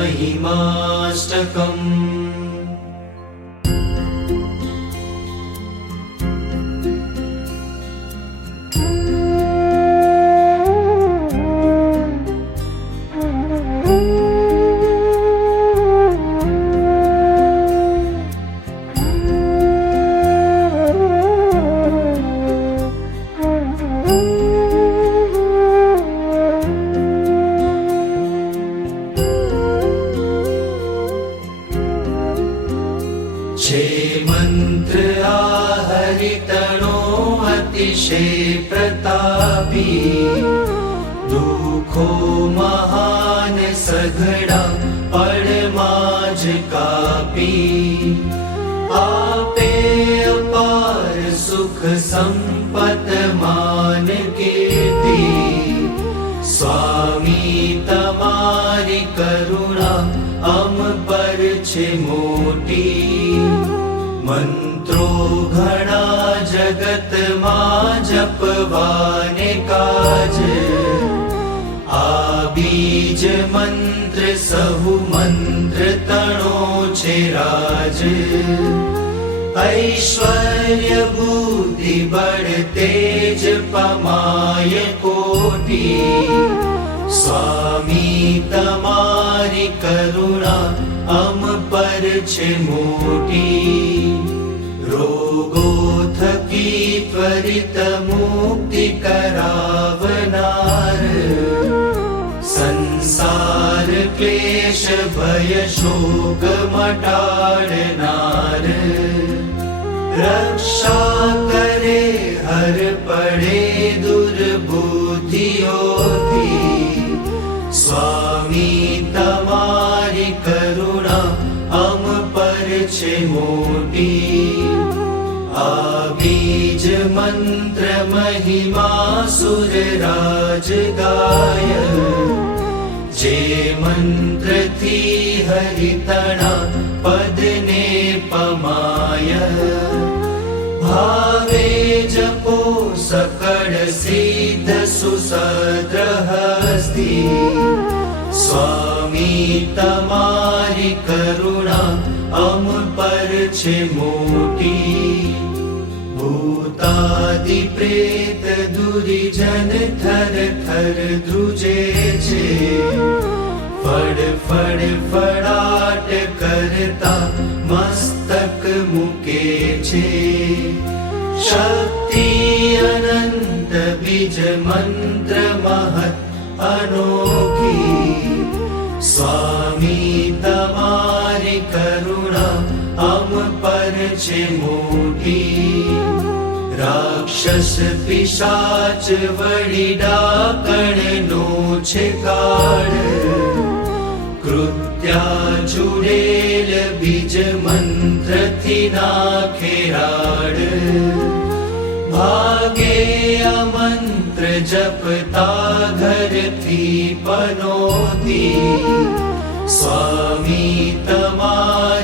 महिमाष्टकम्। जे मंत्र आहरितणो अतिशय प्रतापी, दुखो महान सघड़ा पड़माज कापी। आपे अपार सुख संपत मान कीर्ति, स्वामी तमारी करुणा अम पर छे मोटी। मंत्रो घणा जगत मां जपवाने काज, आ बीज मंत्र सहु मंत्र तणो छे राज। ऐश्वर्य बुद्धि बळ तेज पमाय कोटि, स्वामी तमारी करुणा अम पर छे मोटी। रोगो थकी त्वरित मुक्ति करावनार, संसार क्लेश भय शोक मटाड़नार। रक्षा करे हर पड़े दुर्बुद्धियों थी, स्वामी तमारी करुणा अम पर छे मोटी। आ बीज मंत्र महिमा सुर राज गाय, जे मंत्र थी हरितणा पद ने पमाय। भावे जपो सकल सिद्ध सुसद्र हस्ती, स्वामी तमारी करुणा अम पर छे मोटी। भूतादि प्रेत दुरीजन थर थर ध्रुजे छे, फड़ फड़ फड़ाट करता मस्तक मुके छे। शक्ति अनंत बीज मंत्र महत् अनोखी, स्वामी तमारी करुणा अम पर छे मोटी। राक्षस पिशाच वडी डाकणनो छे काळ, कृत्या जुड़ेल बीज मंत्र थी नाखे राड। भागे मंत्र जपता घर थी पनोती, स्वामी तमारी